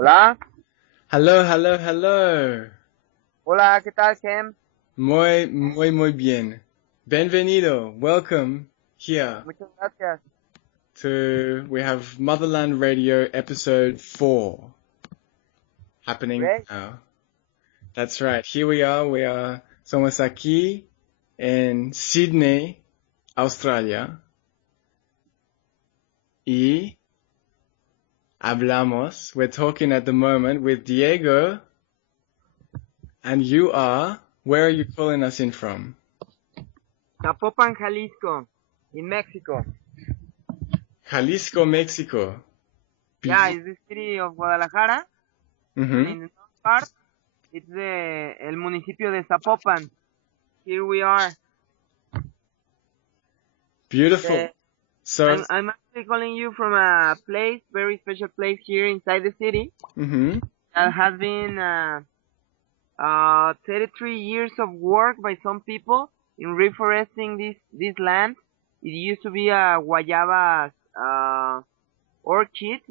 Hola. Hello, hello, hello. Hola, ¿qué tal, Kem? Muy bien. Bienvenido. Welcome here Muchas gracias. we have Motherland Radio episode 4 happening Great. now. That's right. Here somos aquí en Sydney, Australia. Y we're talking at the moment with Diego. And where are you calling us in from? Zapopan, Jalisco, in Mexico. Jalisco, Mexico. Yeah, it's the city of Guadalajara. Mm-hmm. And in the north part, it's el municipio de Zapopan. Here we are. Beautiful. So I'm actually calling you from a place, very special place here inside the city. Mm-hmm. That has been 33 years of work by some people in reforesting this land. It used to be a guayaba orchid,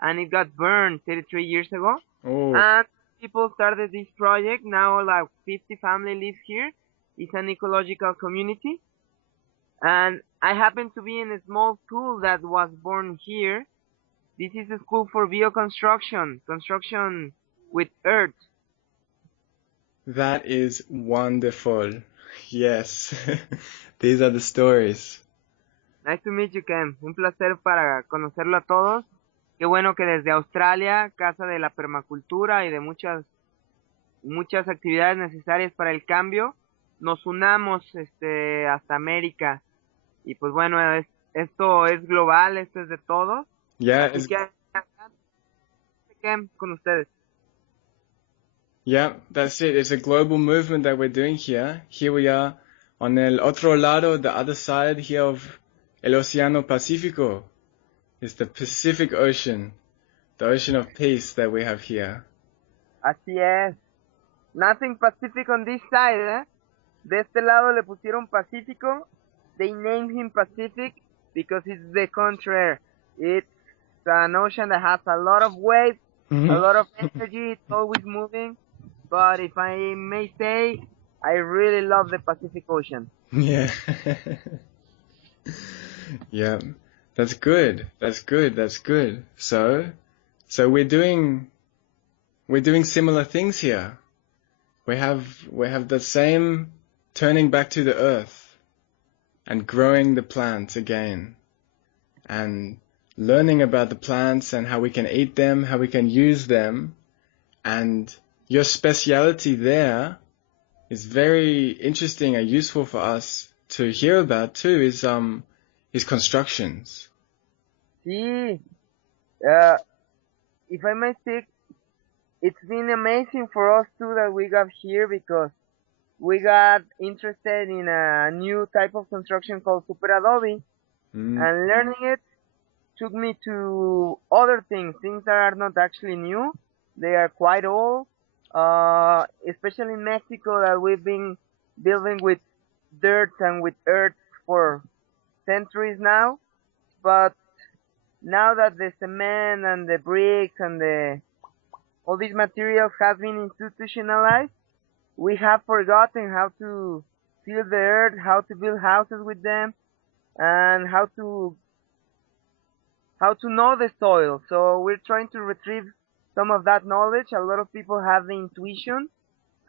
and it got burned 33 years ago. Oh. And people started this project. Now like 50 families live here. It's an ecological community. And I happen to be in a small school that was born here. This is a school for bioconstruction, construction with earth. That is wonderful. Yes. These are the stories. Nice to meet you, Ken. Un placer para conocerlo a todos. Qué bueno que desde Australia, casa de la permacultura y de muchas actividades necesarias para el cambio, nos unamos hasta América. Y pues bueno, esto es global, esto es de todos. Yeah, Así que Ken, con ustedes. Yeah, that's it. It's a global movement that we're doing here. Here we are on el otro lado, the other side here of el Océano Pacífico. It's the Pacific Ocean, the ocean of peace that we have here. Así es. Nothing Pacific on this side, ¿eh? De este lado le pusieron Pacífico. They named him Pacific because it's the contrary. It's an ocean that has a lot of waves, a lot of energy, it's always moving. But if I may say, I really love the Pacific Ocean. Yeah. Yeah. That's good. That's good. That's good. So we're doing similar things here. We have the same turning back to the earth and growing the plants again and learning about the plants and how we can eat them, how we can use them. And your speciality there is very interesting and useful for us to hear about too, is constructions. Sí. If I may speak, it's been amazing for us too that we got here because we got interested in a new type of construction called super adobe, and learning it took me to other things that are not actually new. They are quite old, especially in Mexico, that we've been building with dirt and with earth for centuries now. But now that the cement and the bricks and all these materials have been institutionalized, we have forgotten how to feel the earth, how to build houses with them, and how to know the soil. So we're trying to retrieve some of that knowledge. A lot of people have the intuition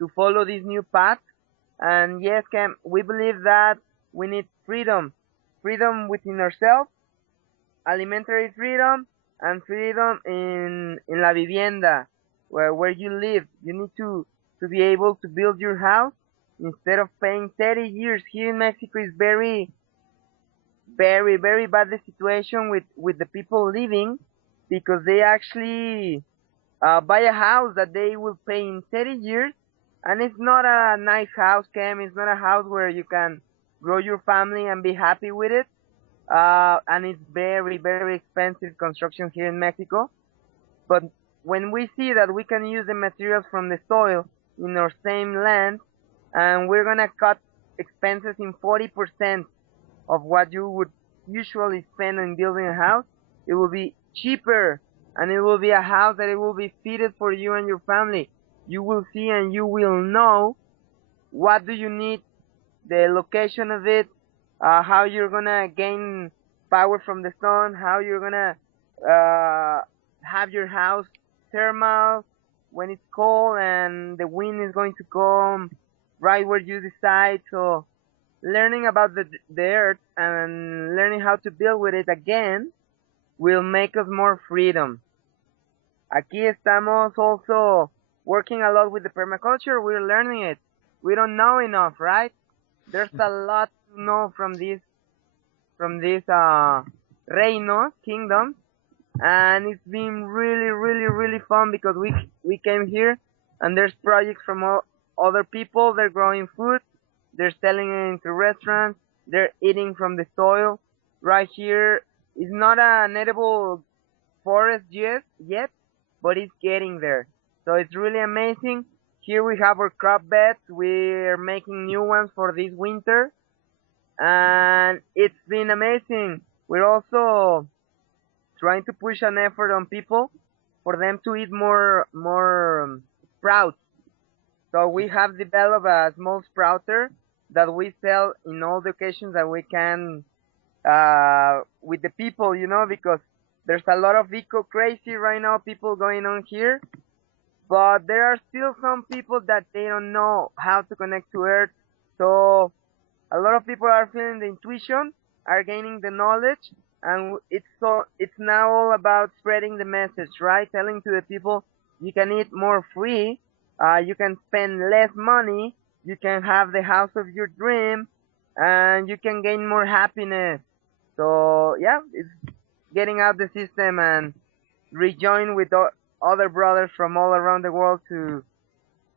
to follow this new path. And yes, Cam, we believe that we need freedom within ourselves, alimentary freedom, and freedom in la vivienda, where you live. You need to be able to build your house instead of paying 30 years. Here in Mexico is very, very, very bad the situation with the people living, because they actually buy a house that they will pay in 30 years, and it's not a nice house, Cam. It's not a house where you can grow your family and be happy with it. And it's very, very expensive construction here in Mexico. But when we see that we can use the materials from the soil in our same land, and we're gonna cut expenses in 40% of what you would usually spend on building a house, it will be cheaper and it will be a house that it will be fitted for you and your family. You will see and you will know what do you need, the location of it, how you're gonna gain power from the sun, how you're gonna have your house thermal when it's cold and the wind is going to come right where you decide. So learning about the earth and learning how to build with it again will make us more freedom. Aquí estamos also working a lot with the permaculture. We're learning it. We don't know enough, right? There's a lot to know from this reino, kingdom, and it's been really, really, really fun because we came here and there's projects from all other people. They're growing food, they're selling it into restaurants, they're eating from the soil. Right here is not an edible forest yet, but it's getting there. So it's really amazing. Here we have our crop beds. We're making new ones for this winter, and it's been amazing. We're also trying to push an effort on people for them to eat more sprouts. So we have developed a small sprouter that we sell in all the occasions that we can with the people, because there's a lot of eco crazy right now, people going on here, but there are still some people that they don't know how to connect to earth. So a lot of people are feeling the intuition, are gaining the knowledge, and it's now all about spreading the message, right? Telling to the people you can eat more free, you can spend less money, you can have the house of your dream, and you can gain more happiness. So yeah, it's getting out the system and rejoin with other brothers from all around the world to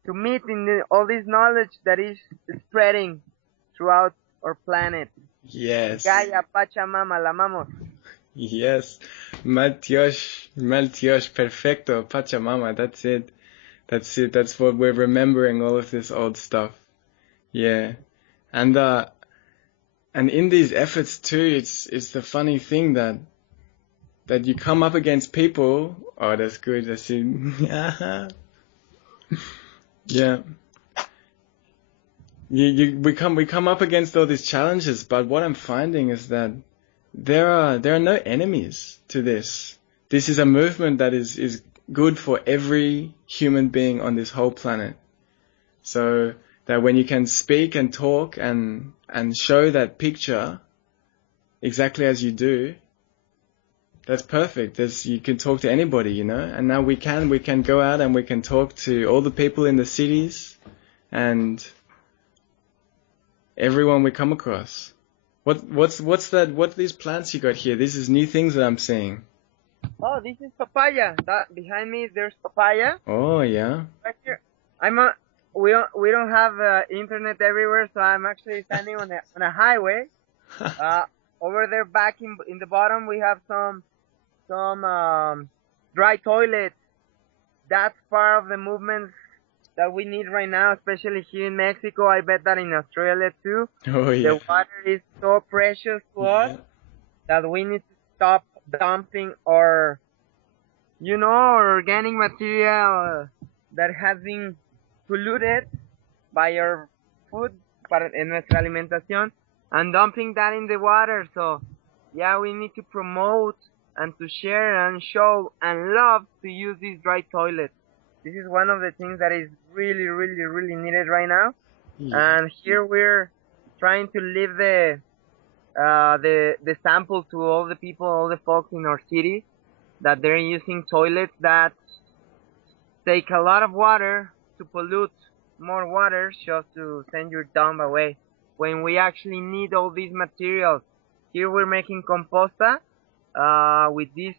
meet in all this knowledge that is spreading throughout our planet. Yes. Gaia, Pachamama, la amamos. Yes. Maltyoox, perfecto, Pachamama, that's it. That's what we're remembering, all of this old stuff. Yeah. And in these efforts too, it's the funny thing that you come up against people. Oh, that's good. That's it. Yeah. We come up against all these challenges, but what I'm finding is that there are no enemies to this. This is a movement that is good for every human being on this whole planet. So that when you can speak and talk and show that picture exactly as you do, that's perfect. You can talk to anybody, and now we can go out and we can talk to all the people in the cities and everyone we come across. What's that? What are these plants you got here? This is new things that I'm seeing. Oh, this is papaya. That behind me, there's papaya. Oh yeah. Right here, we don't have internet everywhere, so I'm actually standing on a highway. Over there, back in the bottom, we have some dry toilets. That's part of the movements that we need right now, especially here in Mexico. I bet that in Australia too. Oh yeah. The water is so precious to us that we need to stop dumping our organic material that has been polluted by our food en nuestra alimentación and dumping that in the water. So yeah, we need to promote and to share and show and love to use these dry toilets. This is one of the things that is really, really, really needed right now. Yeah. And here we're trying to leave the sample to all the people, all the folks in our city, that they're using toilets that take a lot of water to pollute more water just to send your dump away, when we actually need all these materials. Here we're making composta with these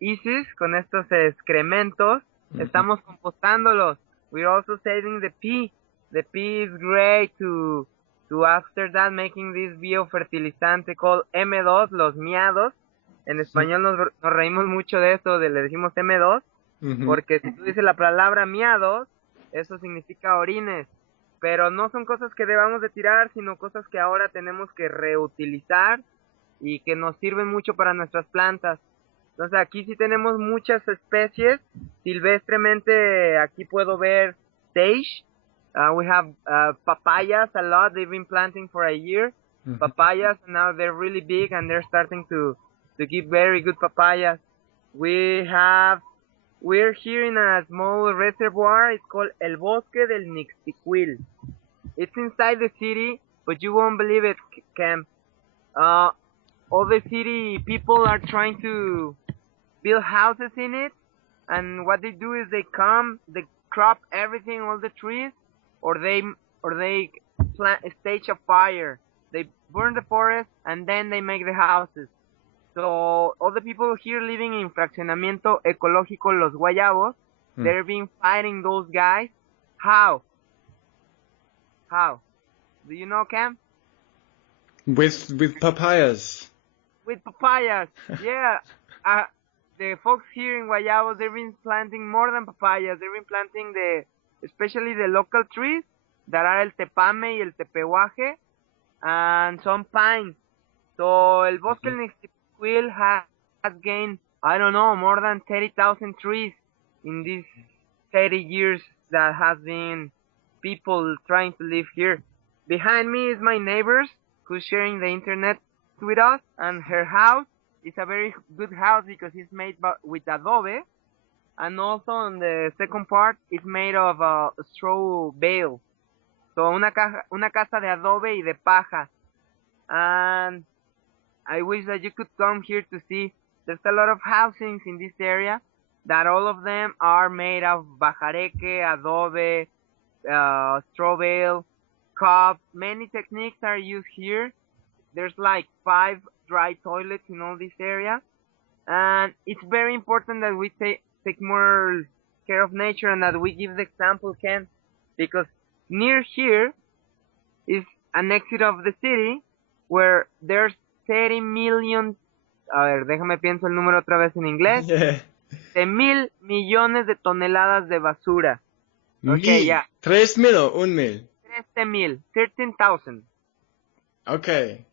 ices, con estos excrementos. Estamos compostándolos. We're also saving the pee. The pee is great to after that making this biofertilizante called M2, los miados. En español nos reímos mucho de eso, le decimos M2, porque si tú dices la palabra miados, eso significa orines. Pero no son cosas que debamos de tirar, sino cosas que ahora tenemos que reutilizar y que nos sirven mucho para nuestras plantas. Entonces aquí sí tenemos muchas especies. Silvestremente aquí puedo ver sage. We have papayas a lot. They've been planting for a year. Mhm. Papayas, now they're really big and they're starting to give very good papayas. We're here in a small reservoir. It's called El Bosque del Nixtiquil. It's inside the city, but you won't believe it, Cam. Uh, all the city people are trying to build houses in it, and what they do is they crop everything, all the trees, or they stage a fire. They burn the forest and then they make the houses. So all the people here living in Fraccionamiento Ecológico Los Guayabos, Mm. they're been fighting those guys. How? How? Do you know, Cam? With papayas. With papayas. Yeah. The folks here in Guayabos, they've been planting more than papayas. They've been planting especially the local trees that are el tepame y el tepehuaje, and some pines. So el bosque del Nixtiquil has gained, I don't know, more than 30,000 trees in these 30 years that has been people trying to live here. Behind me is my neighbors who's sharing the internet with us, and her house is a very good house because it's made with adobe, and also on the second part it's made of straw bale. So una casa de adobe y de paja. And I wish that you could come here to see. There's a lot of housings in this area that all of them are made of bajareque, adobe, straw bale, cob. Many techniques are used here. There's like 5 dry toilets in all this area. And it's very important that we take more care of nature and that we give the example, Ken, because near here is an exit of the city where there's 30 million, a ver, déjame pienso el número otra vez en inglés, Yeah. de 1,000,000,000 de toneladas de basura. Okay, Mil. yeah. 3,000 o 1,000. 13,000, 13,000. Okay.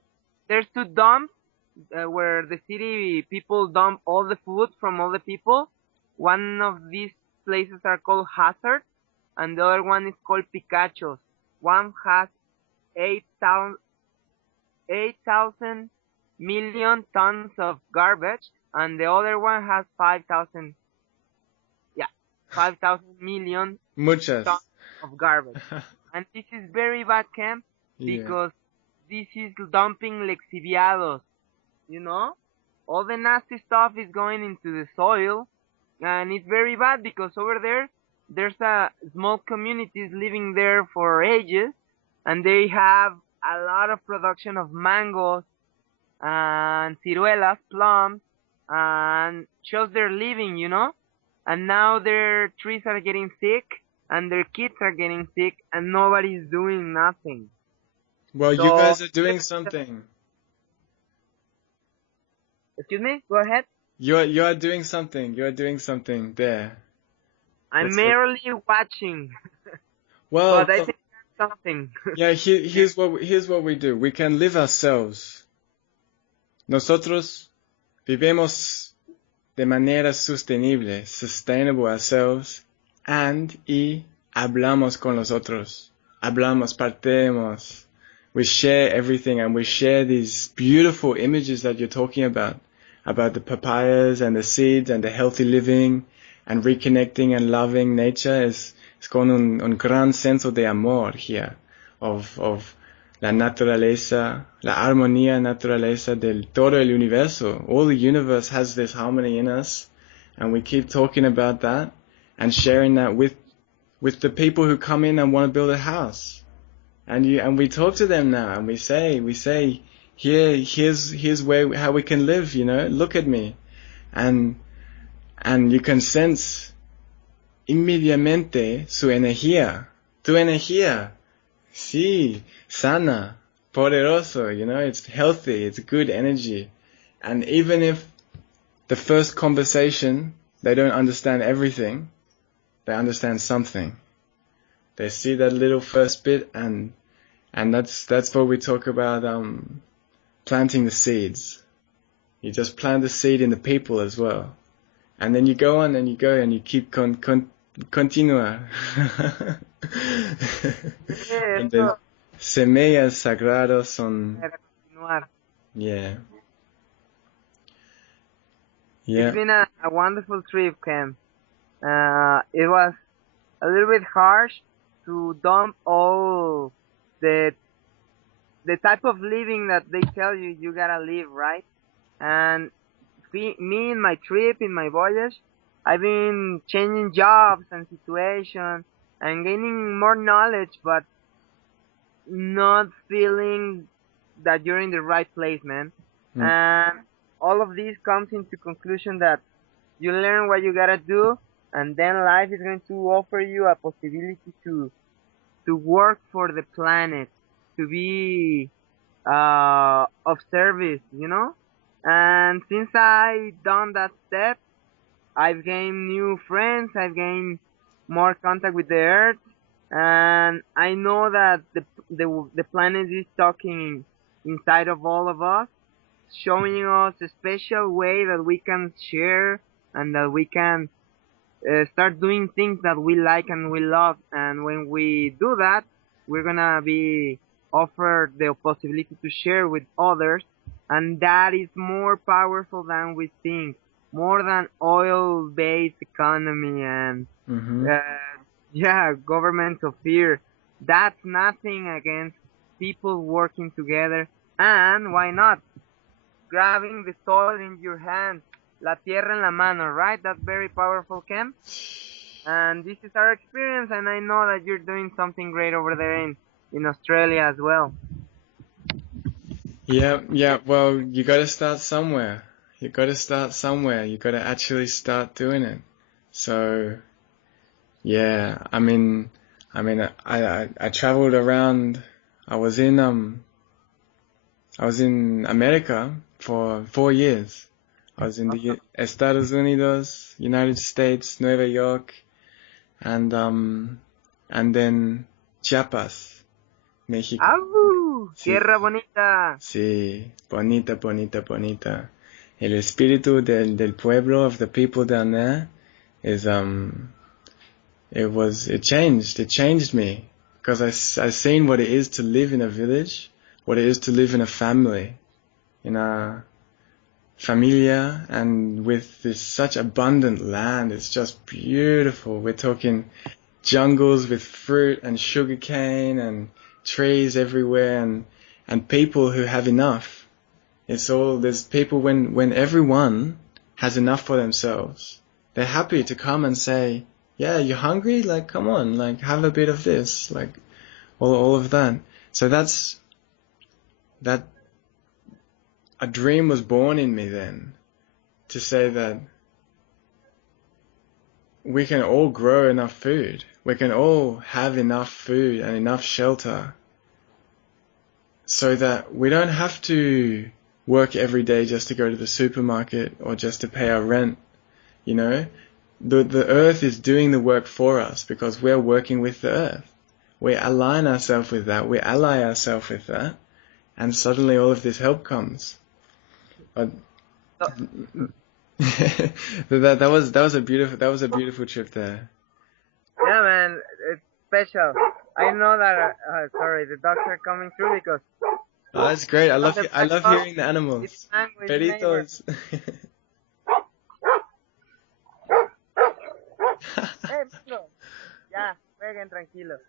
There's 2 dumps where the city people dump all the food from all the people. One of these places are called hazards, and the other one is called Picachos. One has 8,000 million tons of garbage, and the other one has 5,000 million Muchas. tons of garbage. And this is very bad, Cam, Yeah. because this is dumping lexiviados, you know? All the nasty stuff is going into the soil, and it's very bad because over there's a small communities living there for ages, and they have a lot of production of mangoes and ciruelas, plums, and shows their living, you know? And now their trees are getting sick, and their kids are getting sick, and nobody's doing nothing. Well, So, you guys are doing something. Excuse me? Go ahead. You are doing something. You are doing something there. I'm That's merely watching, Well, but I think that's something. yeah, here's what we do. We can live ourselves. Nosotros vivimos de manera sostenible, sustainable ourselves, y hablamos con los otros. Hablamos, partemos. We share everything, and we share these beautiful images that you're talking about the papayas and the seeds and the healthy living and reconnecting and loving nature. Es con un gran senso de amor here, of la naturaleza, la armonía naturaleza del todo el universo. All the universe has this harmony in us, and we keep talking about that and sharing that with the people who come in and want to build a house. And we talk to them now, and we say, here's how we can live, you know, look at me. And you can sense inmediatamente su energía, tu energía. Sí, sana, poderoso, you know, it's healthy, it's good energy. And even if the first conversation, they don't understand everything, they understand something. They see that little first bit, and that's what we talk about, planting the seeds. You just plant the seed in the people as well. And then you go on and you go and you keep continua. And the semillas sagradas son... Yeah. Yeah. It's been a wonderful trip, Ken. It was a little bit harsh to dump all the type of living that they tell you you gotta live, right? And me in my trip, in my voyage, I've been changing jobs and situations and gaining more knowledge, but not feeling that you're in the right place, man. And all of this comes into conclusion that you learn what you gotta do, and then life is going to offer you a possibility to work for the planet, to be of service, you know? And since I done that step, I've gained new friends, I've gained more contact with the earth, and I know that the planet is talking inside of all of us, showing us a special way that we can share and that we can start doing things that we like and we love. And when we do that, we're gonna be offered the possibility to share with others, and that is more powerful than we think, more than oil-based economy and government of fear. That's nothing against people working together. And why not grabbing the soil in your hand, la tierra en la mano, right? That's very powerful, Ken. And this is our experience, and I know that you're doing something great over there in Australia as well. Yeah. Well, you got to start somewhere. You got to actually start doing it. So, yeah. I mean, I traveled around. I was in America for 4 years. I was in the Estados Unidos, United States, Nueva York, and then Chiapas, México. ¡Au! Tierra bonita. Sí, bonita. El espíritu del pueblo, of the people down there, is it changed me, because I seen what it is to live in a village, what it is to live in a family, in a familia, and with this such abundant land. It's just beautiful. We're talking jungles with fruit and sugarcane and trees everywhere, and people who have enough. There's people when everyone has enough for themselves, they're happy to come and say, yeah, you hungry? Like, come on, like, have a bit of this, like, all of that. So that a dream was born in me then, to say that we can all grow enough food. We can all have enough food and enough shelter, so that we don't have to work every day just to go to the supermarket or just to pay our rent. You know, the earth is doing the work for us because we're working with the earth. We align ourselves with that. We ally ourselves with that, and suddenly all of this help comes. But that was a beautiful trip there. Yeah, man, it's special. I know that. Sorry, the dogs are coming through because. Oh, that's great. I love hearing the animals. It's language, Peritos. Ya, jueguen tranquilos.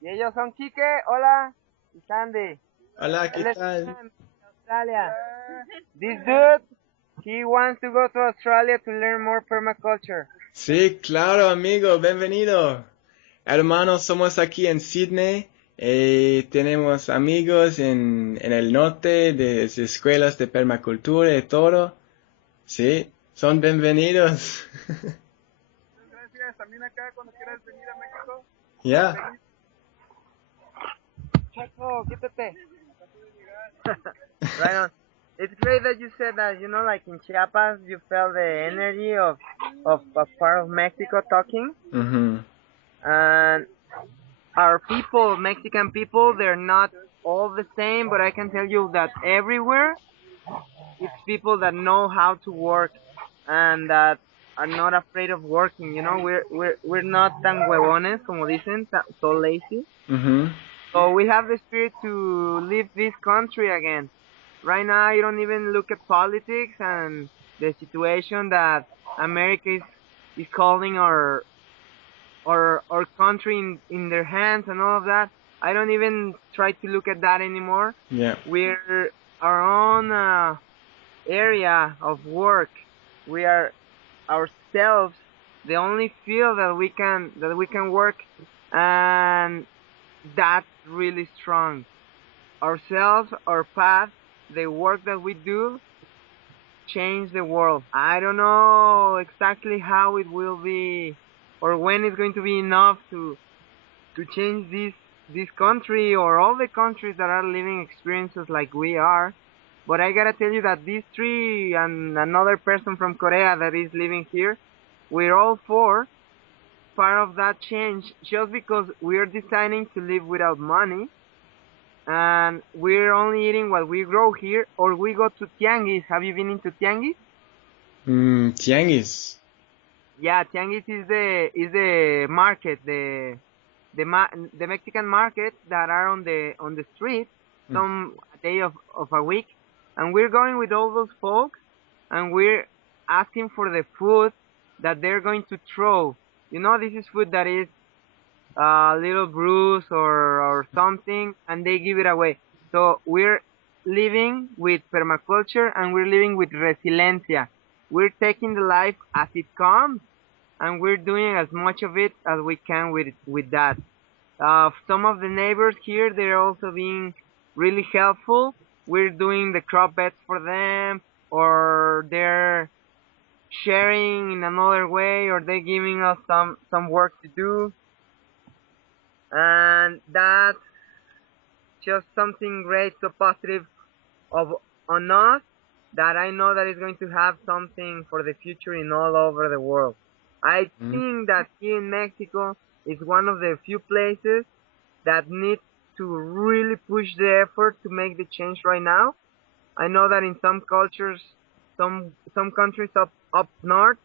Y ellos son Quique, hola, y Sandy. Hola, ¿qué tal? Australia. This dude, he wants to go to Australia to learn more permaculture. Sí, claro, amigo, bienvenido. Hermanos, somos aquí en Sydney. Tenemos amigos en el norte de escuelas de permacultura y todo. Sí, son bienvenidos. Gracias, también acá cuando quieras venir a México. Yeah. Chaco, quítate. Right on. It's great that you said that, you know, like in Chiapas, you felt the energy of a part of Mexico talking. Mm-hmm. And our people, Mexican people, they're not all the same, but I can tell you that everywhere it's people that know how to work and that are not afraid of working. You know, we're not tan huevones, como dicen, so lazy. Mm-hmm. So we have the spirit to leave this country again. Right now, you don't even look at politics and the situation that America is holding our country in their hands and all of that. I don't even try to look at that anymore. Yeah. We're our own area of work. We are ourselves the only field that we can work, and that's really strong. Ourselves, our path, the work that we do change the world. I don't know exactly how it will be or when it's going to be enough to change this country or all the countries that are living experiences like we are. But I gotta tell you that these three and another person from Korea that is living here, we're all four part of that change just because we're deciding to live without money and we're only eating what we grow here or we go to tianguis. Have you been into tianguis? Tianguis. Yeah, tianguis is the market, the Mexican markets that are on the street some day of a week, and we're going with all those folks, and we're asking for the food that they're going to throw. You know, this is food that is a little bruise or something, and they give it away. So we're living with permaculture, and we're living with resiliencia. We're taking the life as it comes, and we're doing as much of it as we can with that. Some of the neighbors here, they're also being really helpful. We're doing the crop beds for them, or they're sharing in another way, or they're giving us some work to do. And that's just something great, so positive of on us that I know that is going to have something for the future in all over the world. I think that here in Mexico is one of the few places that need to really push the effort to make the change right now. I know that in some cultures, some countries up north,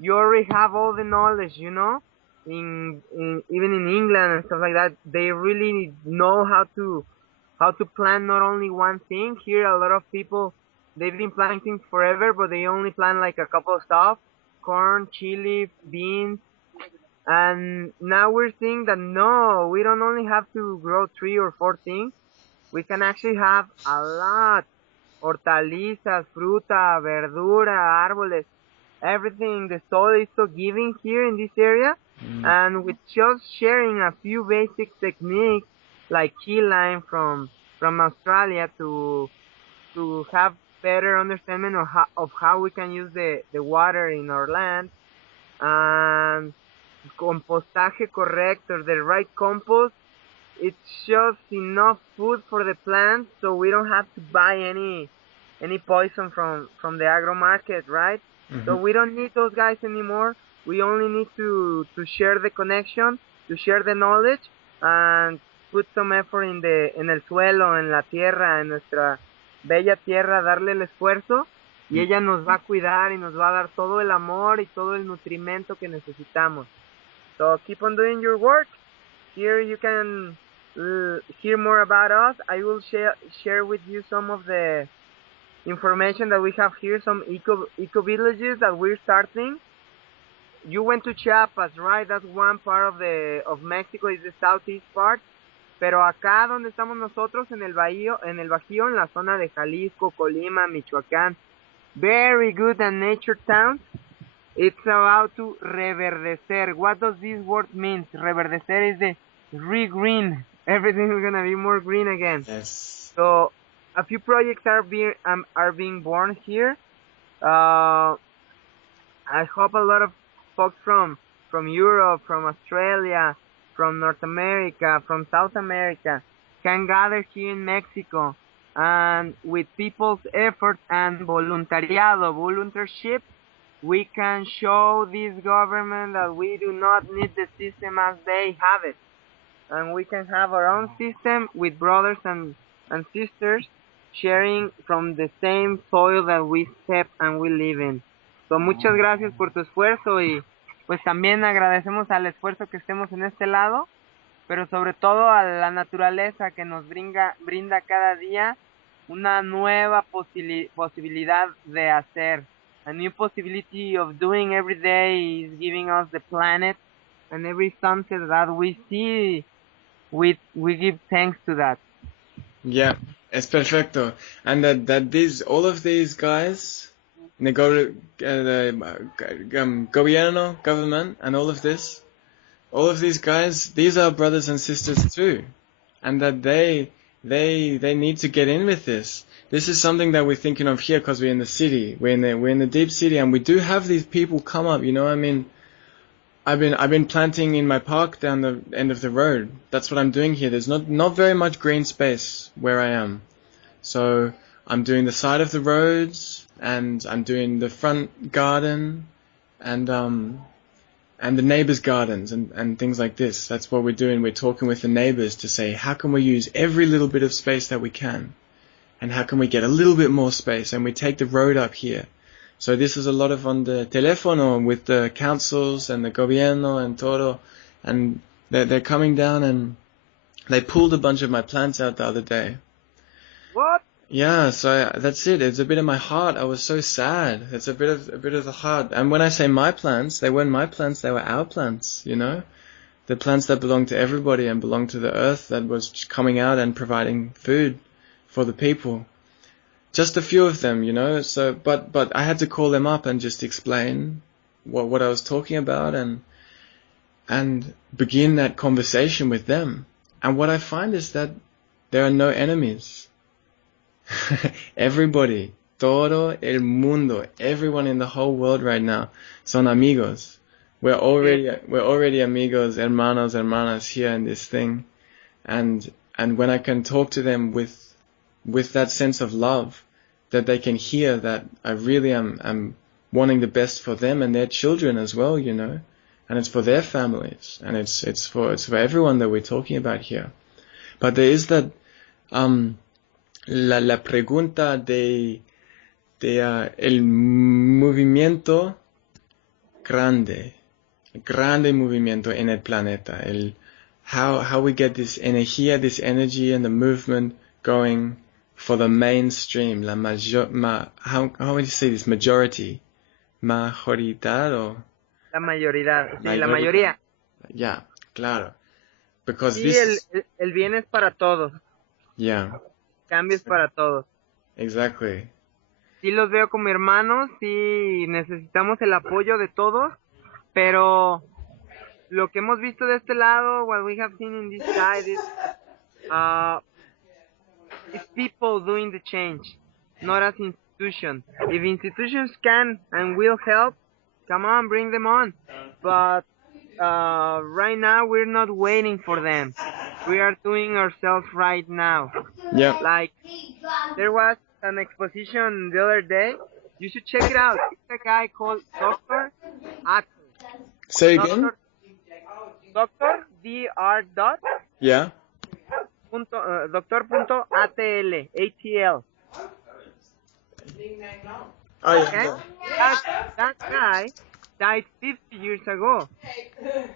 you already have all the knowledge, you know. In even in England and stuff like that, they really know how to plant not only one thing. Here, a lot of people they've been planting forever, but they only plant like a couple of stuff: corn, chili, beans. And now we're seeing that no, we don't only have to grow 3 or 4 things. We can actually have a lot. Hortalizas, fruta, verdura, árboles, everything. The soil is so giving here in this area. And with just sharing a few basic techniques like key lime from Australia to have better understanding of how we can use the water in our land and compostaje correcto, the right compost, it's just enough food for the plants so we don't have to buy any poison from the agro market, right? So we don't need those guys anymore. We only need to share the connection, to share the knowledge, and put some effort en el suelo, en la tierra, en nuestra bella tierra, darle el esfuerzo, y ella nos va a cuidar y nos va a dar todo el amor y todo el nutrimento que necesitamos. So keep on doing your work. Here you can hear more about us. I will share with you some of the information that we have here, some eco villages that we're starting. You went to Chiapas, right? That's one part of Mexico, is the southeast part. Pero acá donde estamos nosotros en el Bajío, en la zona de Jalisco, Colima, Michoacán, very good and nature towns. It's about to reverdecer. What does this word mean? Reverdecer is the re-green. Everything is gonna be more green again. Yes. So a few projects are being born here. I hope a lot of folks from Europe, from Australia, from North America, from South America can gather here in Mexico, and with people's effort and volunteership, we can show this government that we do not need the system as they have it, and we can have our own system with brothers and sisters sharing from the same soil that we step and we live in. So muchas gracias por tu esfuerzo y pues también agradecemos al esfuerzo que estemos en este lado, pero sobre todo a la naturaleza que nos brinda cada día una nueva posibilidad de hacer. A new possibility of doing every day is giving us the planet, and every sunset that we see, we give thanks to that. Yeah, es perfecto. And that all of these guys, government, and all of these guys, these are brothers and sisters too, and that they need to get in with this. This is something that we're thinking of here because we're in the city, we're in the deep city, and we do have these people come up. You know, I mean, I've been planting in my park down the end of the road. That's what I'm doing here. There's not very much green space where I am, so I'm doing the side of the roads, and I'm doing the front garden, and the neighbors' gardens and things like this. That's what we're doing. We're talking with the neighbors to say, how can we use every little bit of space that we can? And how can we get a little bit more space? And we take the road up here. So this is a lot of on the teléfono with the councils and the gobierno and todo. And they're coming down, and they pulled a bunch of my plants out the other day. What? Yeah, so that's it. It's a bit of my heart. I was so sad. It's a bit of the heart. And when I say my plants, they weren't my plants. They were our plants, you know, the plants that belong to everybody and belong to the earth that was coming out and providing food for the people. Just a few of them, you know. So, but I had to call them up and just explain what I was talking about and begin that conversation with them. And what I find is that there are no enemies. Everybody, todo el mundo, everyone in the whole world right now son amigos. We're already amigos, hermanos, hermanas here in this thing, and when I can talk to them with that sense of love, that they can hear that I really am wanting the best for them and their children as well, you know, and it's for their families, and it's for everyone that we're talking about here. But there is that la pregunta de el movimiento grande movimiento en el planeta, how we get this energía, this energy and the movement going for the mainstream, how would you say this, majority, majoridad or la mayoría, sí, la mayoría. Yeah, claro, because sí, this el bien es para todos. Yeah. Cambios para todos. Exactly. Sí los veo como hermanos, sí necesitamos el apoyo de todos, pero lo que hemos visto de este lado, what we have seen in this side is people doing the change, not as institutions. If institutions can and will help, come on, bring them on. But right now we're not waiting for them. We are doing ourselves right now. Yeah. Like, there was an exposition the other day. You should check it out. It's a guy called Dr. Atl. Say again? Dr. Dr. Yeah. Doctor.atl. ATL. Oh, okay? Yeah. That guy died 50 years ago.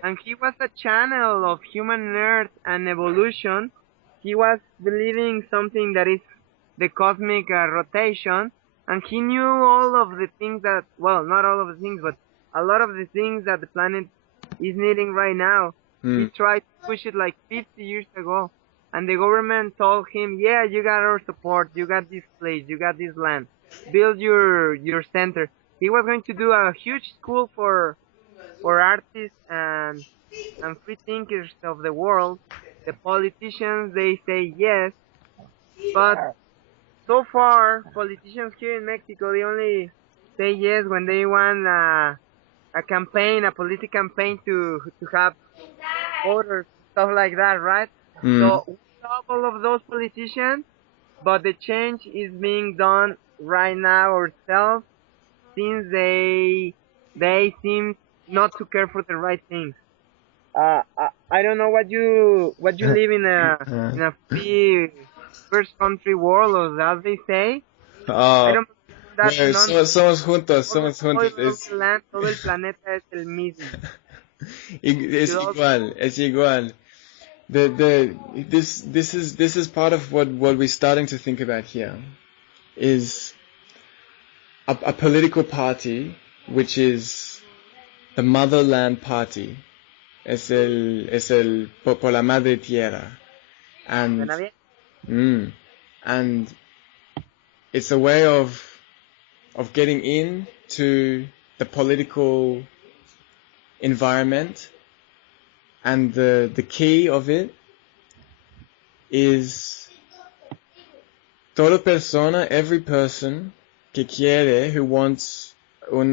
And he was a channel of human earth and evolution. He was believing something that is the cosmic rotation. And he knew all of the things that, well, not all of the things, but a lot of the things that the planet is needing right now. He tried to push it like 50 years ago. And the government told him, yeah, you got our support. You got this place. You got this land. Build your center. He was going to do a huge school for artists and free thinkers of the world. The politicians, they say yes. But so far, politicians here in Mexico, they only say yes when they want a campaign, a political campaign to have voters, stuff like that, right? So we love all of those politicians, but the change is being done right now ourselves, since they seem not to care for the right things. I don't know what you live in a free first country warlords, as they say. I Oh, don't believe in that no, nonsense. somos All juntos. the land, todo el planeta es el mismo. We Es should all igual, es igual. This is part of what we're starting to think about here, is a political party, which is the Motherland Party. Es el por la madre tierra. And, suena bien. And it's a way of getting into the political environment, and the key of it is toda persona, every person que quiere, who wants or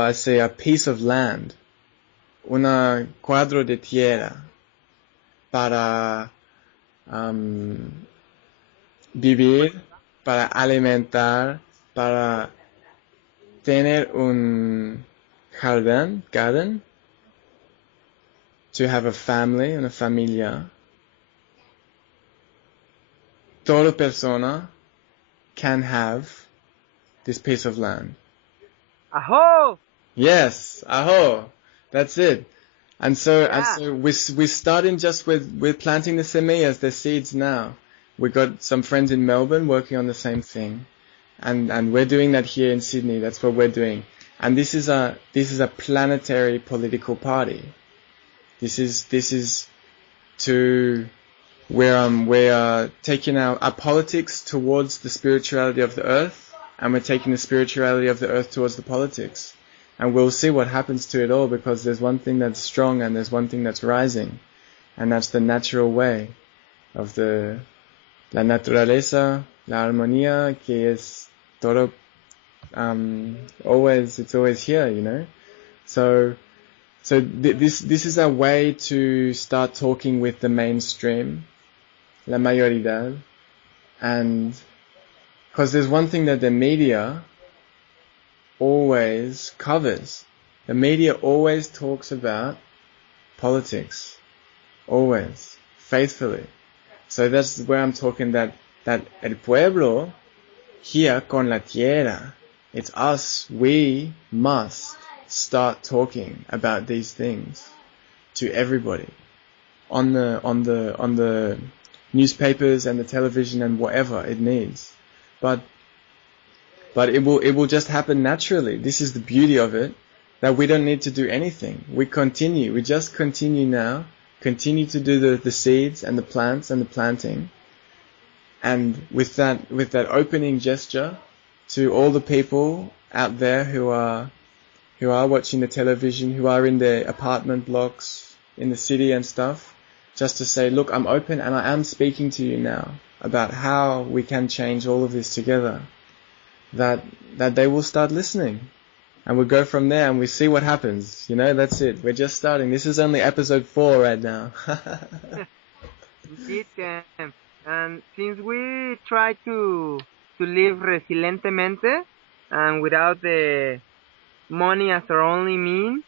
I say a piece of land, una cuadro de tierra para vivir, para alimentar, para tener un garden, to have a family, una familia. Toda persona can have this piece of land. Aho! Yes, aho, that's it. And so Yeah. we're starting just with planting the semillas, the seeds now. We got some friends in Melbourne working on the same thing, and we're doing that here in Sydney. That's what we're doing. And this is a planetary political party. This is to we're taking our politics towards the spirituality of the earth, and we're taking the spirituality of the earth towards the politics. And we'll see what happens to it all, because there's one thing that's strong and there's one thing that's rising, and that's the natural way of la naturaleza, la armonía, que es todo, it's always here, you know. So this is our way to start talking with the mainstream, la mayoridad, and because there's one thing that the media always covers. The media always talks about politics, always, faithfully. So that's where I'm talking that el pueblo here con la tierra, it's us, we must start talking about these things to everybody on the newspapers and the television and whatever it needs. But it will just happen naturally. This is the beauty of it, that we don't need to do anything. We just continue now, continue to do the seeds and the plants and the planting. And with that opening gesture to all the people out there who are watching the television, who are in their apartment blocks in the city and stuff, just to say, look, I'm open and I am speaking to you now about how we can change all of this together. That they will start listening, and we'll go from there and we see what happens. You know, that's it. We're just starting. This is only episode 4 right now. Indeed, and since we try to live resilientemente and without the money as our only mean,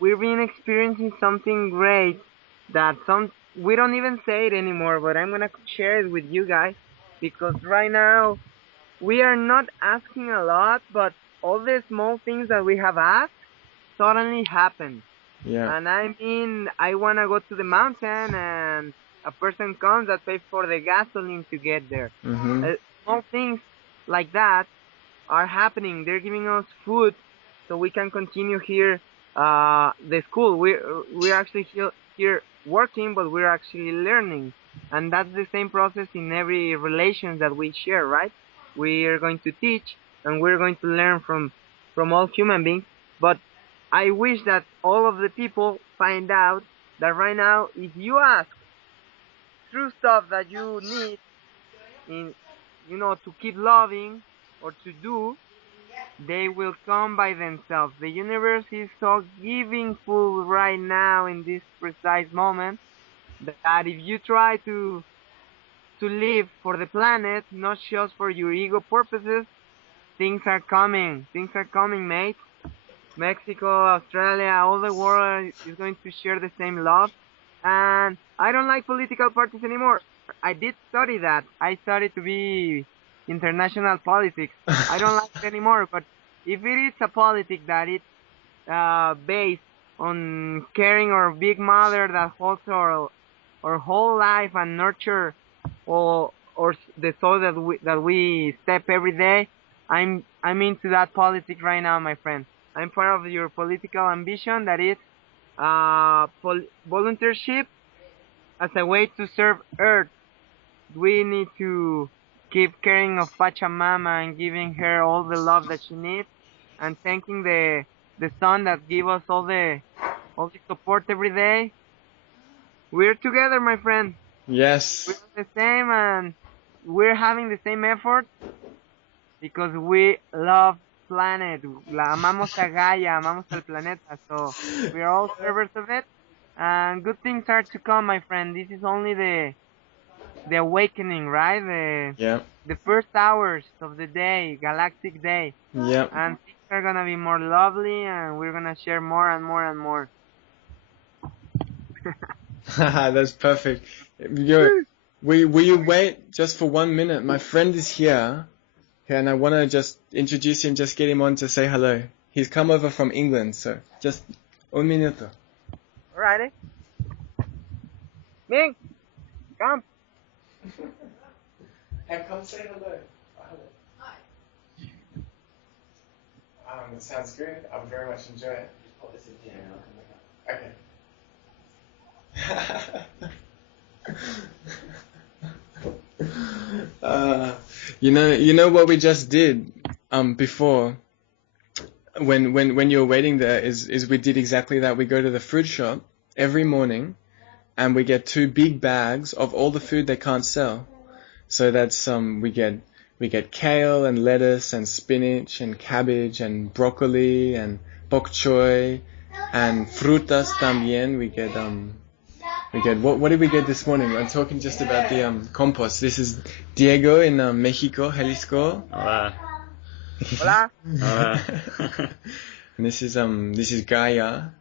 we've been experiencing something great that we don't even say it anymore, but I'm gonna share it with you guys, because right now we are not asking a lot, but all the small things that we have asked suddenly happen. Yeah. And I mean, I want to go to the mountain, and a person comes that pays for the gasoline to get there. Small things like that are happening. They're giving us food so we can continue here the school. We're actually here working, but we're actually learning. And that's the same process in every relation that we share, right? We are going to teach, and we're going to learn from all human beings. But I wish that all of the people find out that right now, if you ask true stuff that you need to keep loving or to do, they will come by themselves. The universe is so givingful right now in this precise moment that if you try to live for the planet, not just for your ego purposes, things are coming. Things are coming, mate. Mexico, Australia, all the world is going to share the same love. And I don't like political parties anymore. I did study that. I studied to be international politics. I don't like it anymore, but if it is a politic that it's based on caring our big mother that holds our whole life and nurture or the soul that we step every day, I'm into that politics right now, my friend. I'm part of your political ambition that is volunteership as a way to serve Earth. We need to keep caring of Pachamama and giving her all the love that she needs, and thanking the sun that give us all the support every day. We're together, my friend. Yes. We're the same, and we're having the same effort because we love planet. La amamos a Gaia, amamos al planeta. So we're all servers of it, and good things are to come, my friend. This is only the awakening, right? The first hours of the day, galactic day. Yep. And things are gonna be more lovely, and we're gonna share more and more and more. That's perfect. Will you wait just for 1 minute? My friend is here, and I want to just introduce him, just get him on to say hello. He's come over from England, so just un minuto. Alrighty. Ming, come. Hey, come say hello. Hi. That sounds good. I would very much enjoy it. Just pop this in here and I'll come back up. Okay. You know what we just did before when you were waiting there is we did exactly that. We go to the fruit shop every morning and we get 2 big bags of all the food they can't sell. So that's we get kale and lettuce and spinach and cabbage and broccoli and bok choy and frutas también. We get what did we get this morning? I'm talking just about the compost. This is Diego in Mexico, Jalisco. Hola. Hola. Hola. And this is Gaia.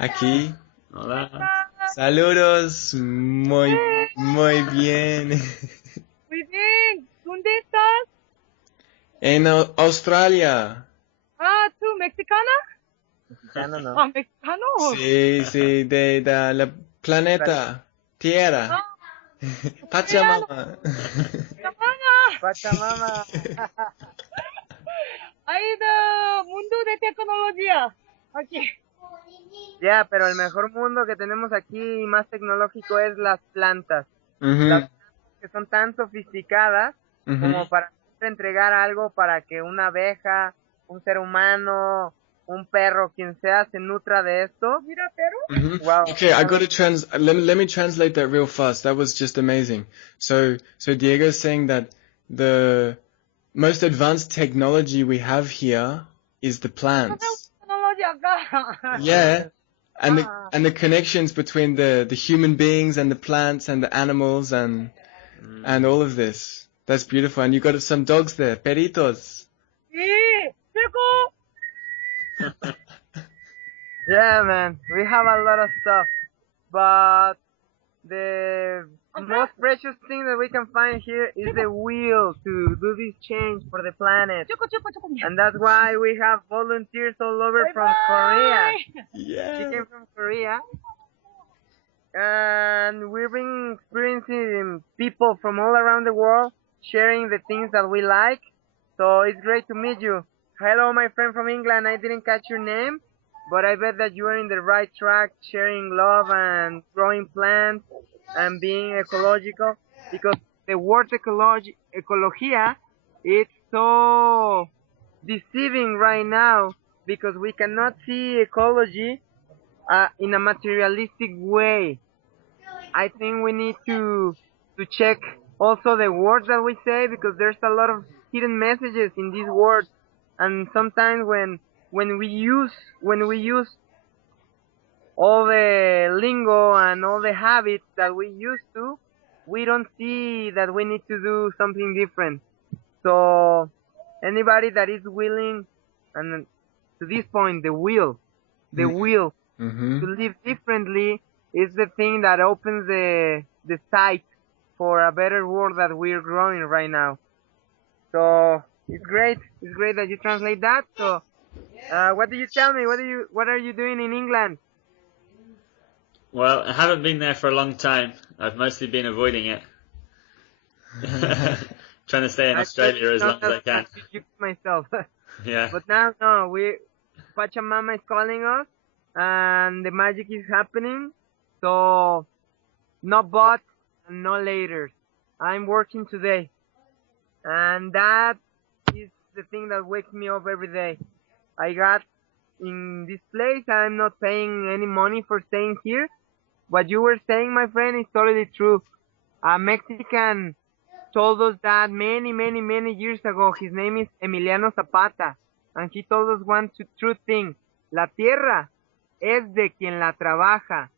Aquí. Hola. Saludos. Muy bien. Muy bien. ¿Dónde estás? En Australia. Ah, ¿tú mexicana? Mexicano, no. Ah, mexicano. Sí, de la planeta, Tierra. Pachamama. Pachamama. Hay de mundo de tecnología aquí. Ya, pero el mejor mundo que tenemos aquí y más tecnológico es las plantas. Mhm. Las plantas que son tan sofisticadas como para entregar algo para que una abeja, un ser humano, un perro, quien sea, se nutra de esto. Mira, pero. Wow. Okay, I got to let me translate that real fast. That was just amazing. So Diego's saying that the most advanced technology we have here is the plants. Yeah. And the connections between the human beings and the plants and the animals and all of this. That's beautiful. And you got some dogs there, peritos. Sí, chico. Yeah, man, we have a lot of stuff, but the most precious thing that we can find here is the will to do this change for the planet. And that's why we have volunteers all over from Korea. Yeah. She came from Korea. And we've been experiencing people from all around the world sharing the things that we like. So it's great to meet you. Hello, my friend from England. I didn't catch your name, but I bet that you are in the right track, sharing love and growing plants and being ecological, because the word ecologia, it's so deceiving right now because we cannot see ecology in a materialistic way. I think we need to check also the words that we say, because there's a lot of hidden messages in these words, and sometimes when we use all the lingo and all the habits that we used to, we don't see that we need to do something different. So anybody that is willing and to this point, the will Mm-hmm. to live differently is the thing that opens the sight for a better world that we're growing right now. So it's great. It's great that you translate that. So, what do you tell me? What are you doing in England? Well, I haven't been there for a long time. I've mostly been avoiding it. Trying to stay in Australia as long as I can. Myself. Yeah. But now, no, Pachamama is calling us, and the magic is happening. So, no but, and no later. I'm working today. And that is the thing that wakes me up every day. I got in this place, I'm not paying any money for staying here. What you were saying, my friend, is totally true. A Mexican told us that many, many, many years ago. His name is Emiliano Zapata. And he told us one true thing. La tierra es de quien la trabaja.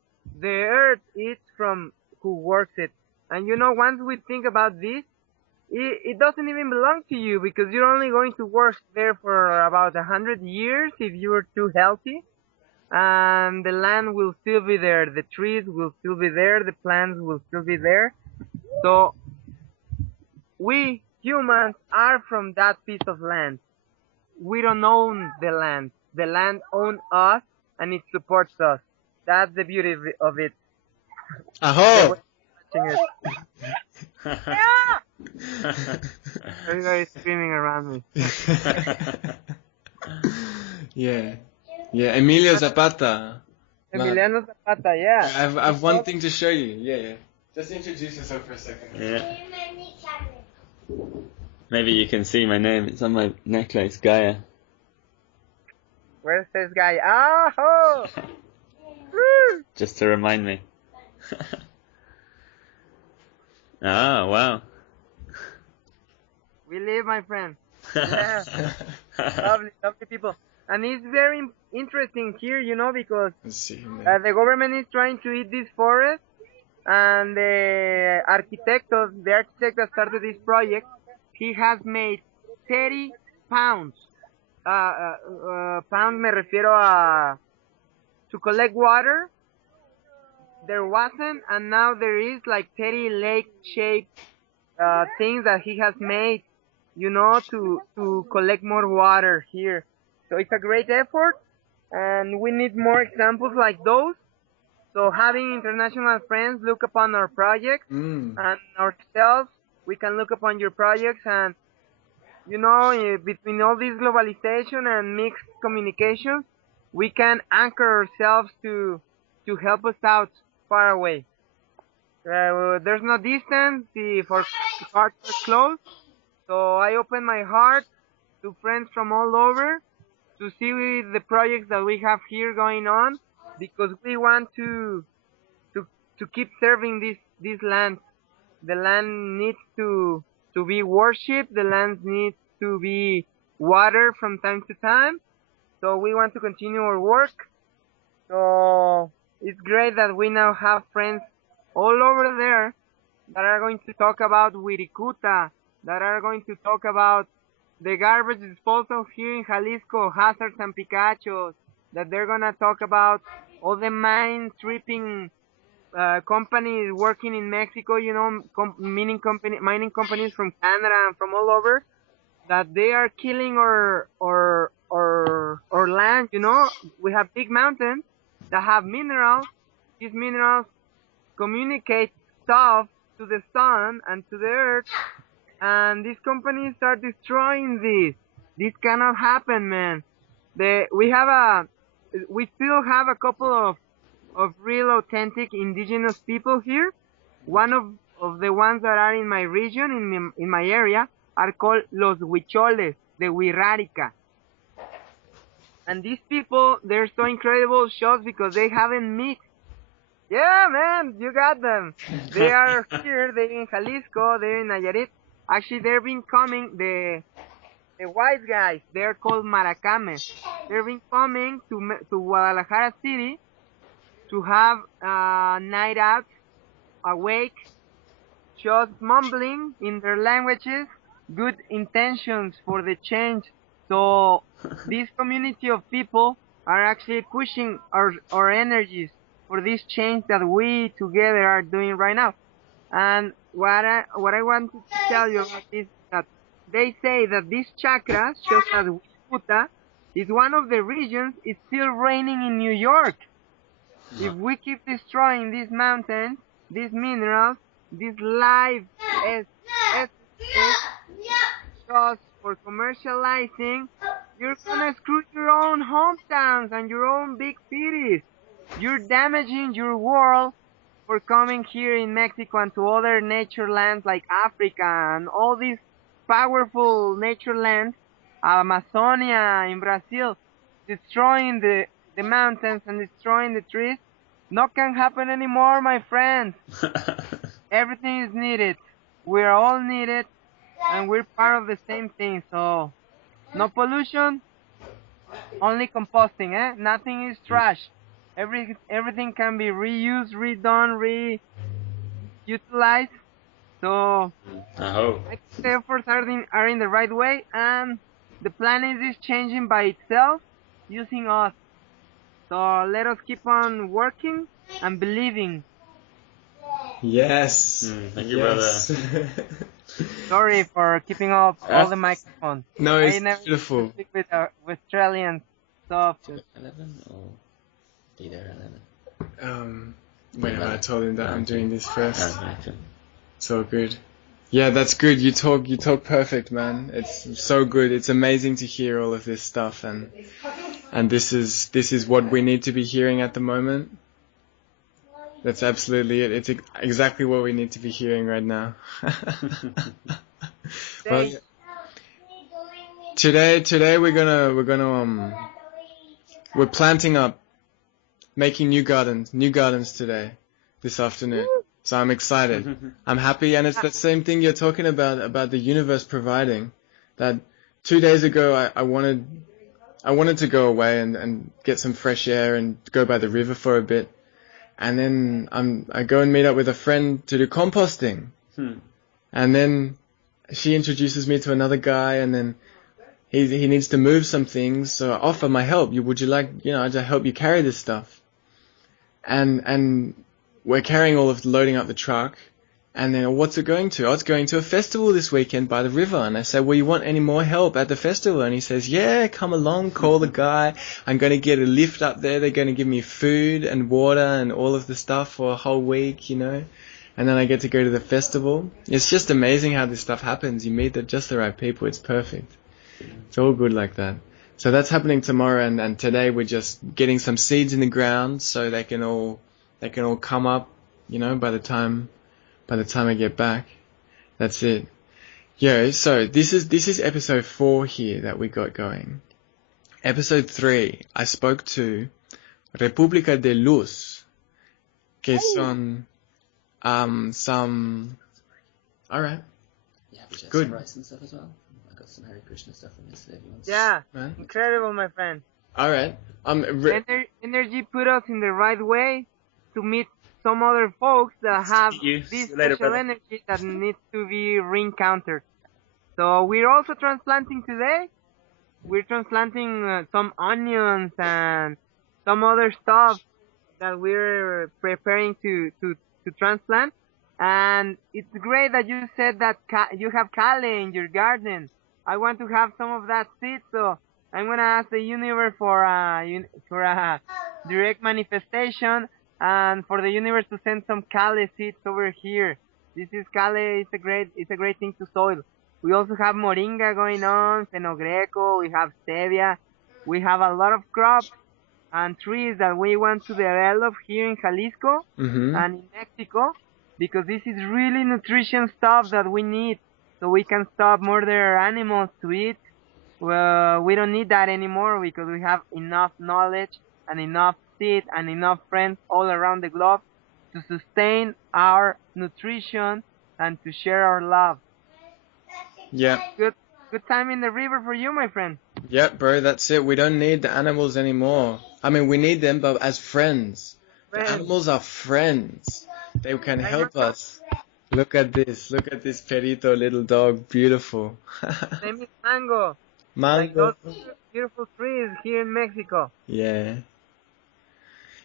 The earth is from who works it. And you know, once we think about this, it doesn't even belong to you because you're only going to work there for about 100 years if you're too healthy. And the land will still be there. The trees will still be there. The plants will still be there. So we humans are from that piece of land. We don't own the land. The land owns us and it supports us. That's the beauty of it. Aho! Everybody's screaming around me. Yeah. Yeah, Emilio Zapata. Emiliano Zapata, yeah. I've one thing to show you. Yeah. Just introduce yourself for a second. Yeah. Maybe you can see my name. It's on my necklace, Gaia. Where's this guy? Oh! Just to remind me. Ah, wow. We live, my friend. Yeah. Lovely people. And it's very interesting here, you know, because Let's see him there. the government is trying to eat this forest, and the architect that started this project, he has made 30 pounds. Pound me refiero a to collect water. There wasn't, and now there is like 30 lake-shaped things that he has made, you know, to collect more water here. So it's a great effort, and we need more examples like those. So having international friends look upon our projects and ourselves, we can look upon your projects, and you know, between all this globalization and mixed communications, we can anchor ourselves to help us out far away. There's no distance, the hearts are closed, so I open my heart to friends from all over to see the projects that we have here going on, because we want to keep serving this land. The land needs to be worshipped. The land needs to be watered from time to time. So we want to continue our work. So it's great that we now have friends all over there that are going to talk about Wirikuta, that are going to talk about the garbage disposal here in Jalisco, hazards and Picachos, that they're going to talk about all the mine stripping companies working in Mexico, you know, mining companies from Canada and from all over, that they are killing our land, you know. We have big mountains that have minerals. These minerals communicate stuff to the sun and to the earth, and these companies are destroying this. This cannot happen, man. We still have a couple of real authentic indigenous people here. One of the ones that are in my region, in my area, are called Los Huicholes, the Huirrárica. And these people, they're so incredible shows because they haven't mixed. Yeah, man, you got them. They are here, they're in Jalisco, they're in Nayarit. Actually, they've been coming, the white guys, they're called Maracames. They've been coming to Guadalajara City to have a night out, awake, just mumbling in their languages, good intentions for the change So this community of people are actually pushing our energies for this change that we together are doing right now. And what I wanted to tell you about is that they say that this chakra shows that Wiputa is one of the regions it's still raining in New York. If we keep destroying these mountains, these minerals, these live essences just for commercializing, you're gonna screw your own hometowns and your own big cities. You're damaging your world for coming here in Mexico and to other nature lands like Africa and all these powerful nature lands, Amazonia in Brazil, destroying the mountains and destroying the trees. Not can happen anymore, my friends. Everything is needed. We're all needed, and we're part of the same thing. So, no pollution, only composting, eh? Nothing is trash. Everything can be reused, redone, reutilized. So, I hope. I think the efforts are in the right way, and the planet is changing by itself using us. So let us keep on working and believing. Yes. Thank you, yes. brother. Sorry for keeping up all the microphones. No, it's I never beautiful. speak with Australians. So 11 or be there 11? Whenever I told him that I'm doing this first. Okay. It's all good. Yeah, that's good. You talk perfect, man. It's so good. It's amazing to hear all of this stuff, and this is what we need to be hearing at the moment. That's absolutely it. It's exactly what we need to be hearing right now. Well, today we're planting up, making new gardens today, this afternoon. So I'm excited. I'm happy, and it's the same thing you're talking about the universe providing. That 2 days ago I wanted to go away and get some fresh air and go by the river for a bit. And then I go and meet up with a friend to do composting. And then she introduces me to another guy, and then he needs to move some things, so I offer my help. Would you like, to help you carry this stuff? And we're carrying loading up the truck, and then what's it going to? Oh, it's going to a festival this weekend by the river. And I say, well, you want any more help at the festival? And he says, yeah, come along, call the guy. I'm going to get a lift up there. They're going to give me food and water and all of the stuff for a whole week, And then I get to go to the festival. It's just amazing how this stuff happens. You meet just the right people. It's perfect. It's all good like that. So that's happening tomorrow, and today we're just getting some seeds in the ground so they can all come up, by the time I get back. That's it. Yeah, so this is episode 4 here that we got going. Episode 3, I spoke to República de Luz, que son some. All right. Yeah, we just Good. some rice and stuff as well. I got some Hare Krishna stuff from yesterday. yeah, Man. incredible, my friend. All right. Energy put us in the right way to meet some other folks that have this special energy that needs to be re-encountered. So we're also transplanting today. We're transplanting some onions and some other stuff that we're preparing to transplant. And it's great that you said that you have kale in your garden. I want to have some of that seed, so I'm gonna ask the universe for a direct manifestation, and for the universe to send some kale seeds over here. This is kale. It's a great thing to soil. We also have moringa going on, fenogreco. We have stevia. We have a lot of crops and trees that we want to develop here in Jalisco and in Mexico, because this is really nutrition stuff that we need, so we can stop murder animals to eat. Well, we don't need that anymore because we have enough knowledge and enough seed and enough friends all around the globe to sustain our nutrition and to share our love. Yeah. Good time in the river for you, my friend. Yeah, bro, that's it. We don't need the animals anymore. I mean, we need them, but as friends. The animals are friends. They can help us. Look at this perito, little dog, beautiful. Name is Mango. Like those Mango. beautiful trees here in Mexico. Yeah.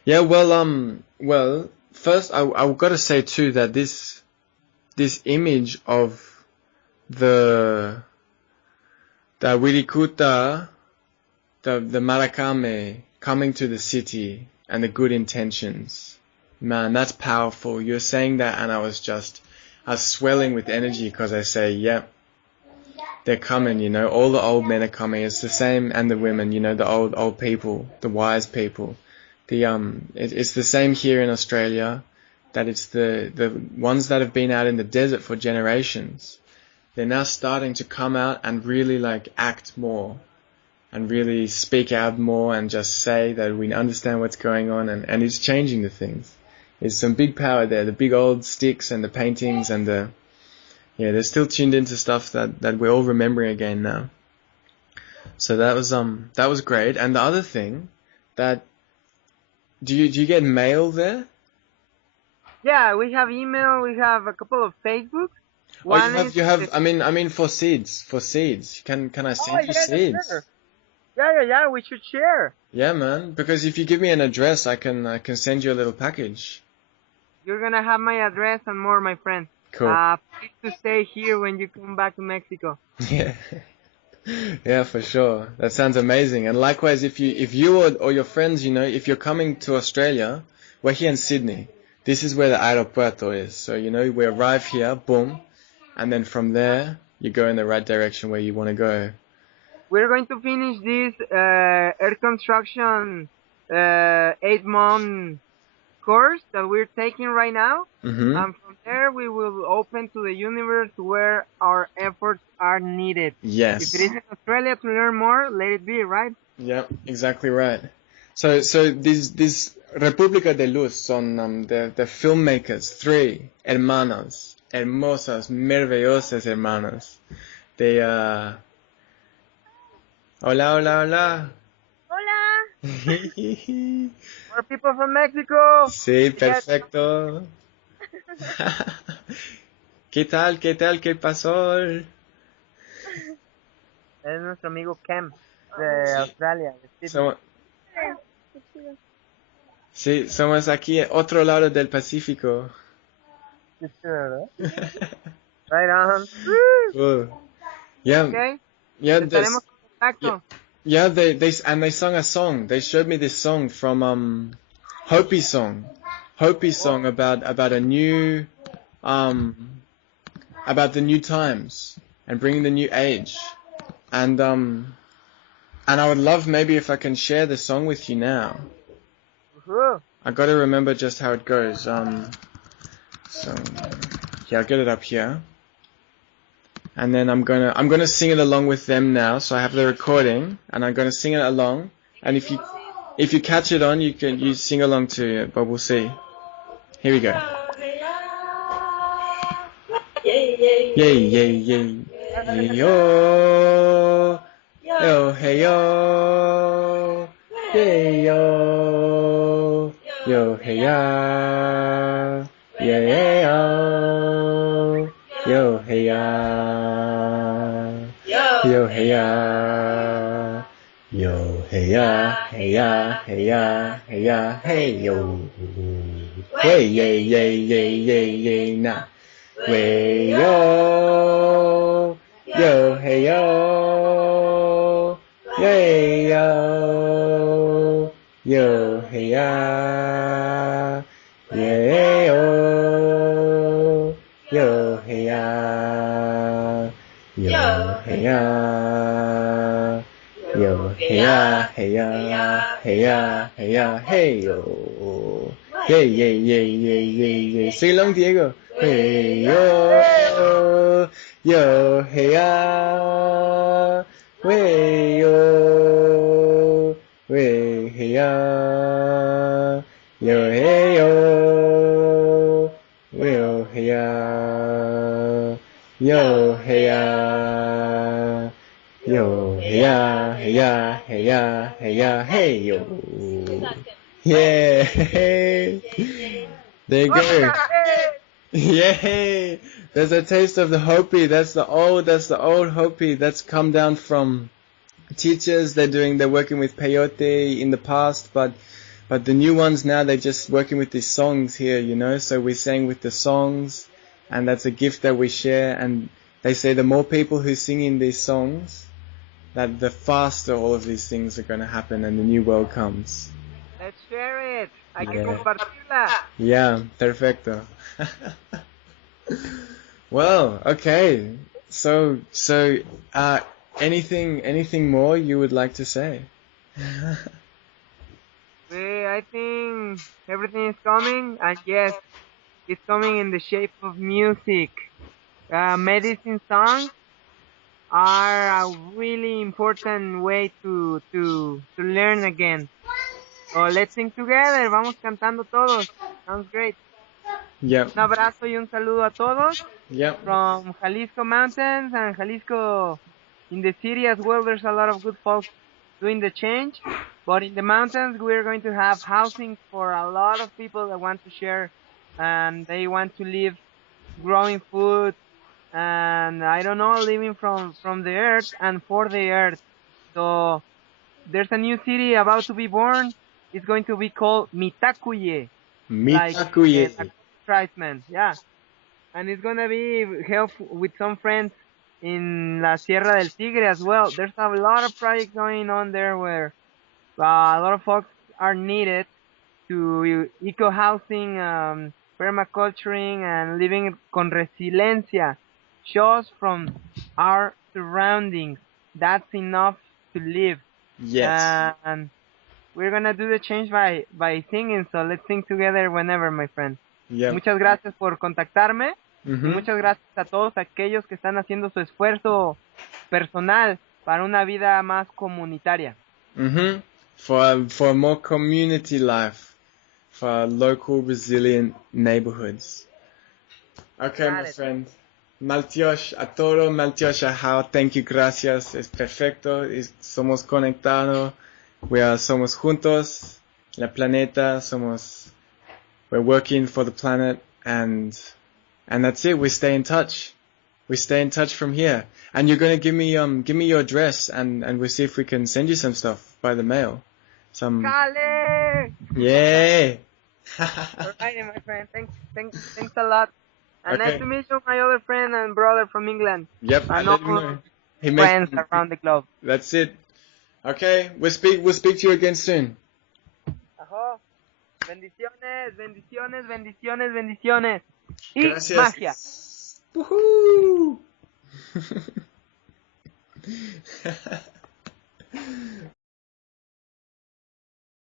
Yeah, well, first I've got to say too that this image of the Wirikuta, the Maracame coming to the city and the good intentions, man, that's powerful. You're saying that and I was swelling with energy because I say, yeah, they're coming, you know, all the old men are coming. It's the same, and the women, you know, the old people, the wise people. It's the same here in Australia, that it's the ones that have been out in the desert for generations. They're now starting to come out and really like act more and really speak out more and just say that we understand what's going on, and it's changing the things. There's some big power there, the big old sticks and the paintings and they're still tuned into stuff that we're all remembering again now. So that was great. And the other thing that do you get mail there? Yeah, we have email. We have a couple of Facebook. Oh, you have. I mean, for seeds. Can I send you seeds? Sure. Yeah. We should share. Yeah, man. Because if you give me an address, I can send you a little package. You're gonna have my address and more, my friend. Cool. Please to stay here when you come back to Mexico. Yeah. Yeah, for sure. That sounds amazing. And likewise, if you or your friends, you know, if you're coming to Australia, we're here in Sydney. This is where the aeropuerto is. So, you know, we arrive here, boom, and then from there, you go in the right direction where you want to go. We're going to finish this air construction 8-month course that we're taking right now. Mm-hmm. And from there, we will open to the universe where our efforts are needed. Yes. If it is in Australia to learn more, let it be, right? Yeah, exactly right. So this República de Luz son the filmmakers, 3 hermanas, hermosas, maravillosas hermanas. They hola. Hola. More people from Mexico. Sí, perfecto. ¿Qué tal? ¿Qué pasó? Es nuestro amigo Cam de Australia. De Sydney. Sí, somos aquí, otro lado del Pacífico. Qué chido, ¿verdad? Right on. Cool. Yeah. Okay. Yeah. Estaremos en contacto. Yeah. They sung a song. They showed me this song from Hopi song about a new about the new times and bringing the new age, and I would love maybe if I can share the song with you now. I got to remember just how it goes. So yeah, I'll get it up here, and then I'm gonna sing it along with them now. So I have the recording, and I'm gonna sing it along. And if you catch it on, you sing along to it. But we'll see. Here we go. Yay, yay, yay. Hey yo, yo, hey yo, hey yo, yo, hey ya, yeah, yo, yo, hey ya, yo, hey ya, yo, hey ya, hey ya, hey ya, hey ya, hey yo, way, yay, yay, yay, yay, yay, nah. Way yo, yo, hey yo, yay yo, yo, hey ya, yeah yo, yo, hey ya, yo, hey ya, yo, hey ya, hey ya, hey ya, hey ya, hey yo, yay, yay, yay, yay, yay, yay. Sing along, Diego. Hey yo, yo, hey ya, way yo, way hey ya, yo, hey yo, way yo, hey ya, yo, hey ya, yo, hey ya, hey ya, hey ya, hey ya, hey yo, yeah, there you go. Yay! There's a taste of the Hopi. That's the old Hopi that's come down from teachers. They're working with peyote in the past, but the new ones now, they're just working with these songs here, you know. So we sang with the songs, and that's a gift that we share. And they say the more people who sing in these songs, that the faster all of these things are going to happen and the new world comes. Let's share it. Hay que Yeah. compartirla. Yeah, perfecto. Well, okay. So, anything more you would like to say? I think everything is coming, and yes, it's coming in the shape of music. Medicine songs are a really important way to learn again. So let's sing together. Vamos cantando todos. Sounds great. Yep. Un abrazo y un saludo a todos Yep. from Jalisco Mountains and Jalisco in the city as well. There's a lot of good folks doing the change. But in the mountains, we're going to have housing for a lot of people that want to share and they want to live growing food and, I don't know, living from the earth and for the earth. So there's a new city about to be born. It's going to be called Mitakuye. Mitakuye. Like tribesmen, yeah. And it's going to be held with some friends in La Sierra del Tigre as well. There's a lot of projects going on there where a lot of folks are needed to eco-housing, permaculturing, and living con resiliencia. Shows from our surroundings. That's enough to live. Yes. And we're gonna do the change by singing, so let's sing together whenever, my friend. Yep. Muchas gracias por contactarme. Y Mhm. muchas gracias a todos aquellos que están haciendo su esfuerzo personal para una vida más comunitaria. Mhm. For more community life, for local resilient neighborhoods. Okay, Got my it. friend. Maltyoox, a todo Maltyoox, how, thank you, gracias, es perfecto, somos conectados, somos juntos, la planeta, we're working for the planet, and that's it, we stay in touch. We stay in touch from here. And you're gonna give me your address, and we'll see if we can send you some stuff by the mail. Kale! Yeah! Alrighty, my friend. Thanks a lot. And Okay. nice to meet you, my other friend and brother from England. Yep, I And let him all know. friends around the globe. That's it. Okay, we'll speak to you again soon. Ajo. Bendiciones, bendiciones, bendiciones, bendiciones. Y Gracias. magia. Woohoo!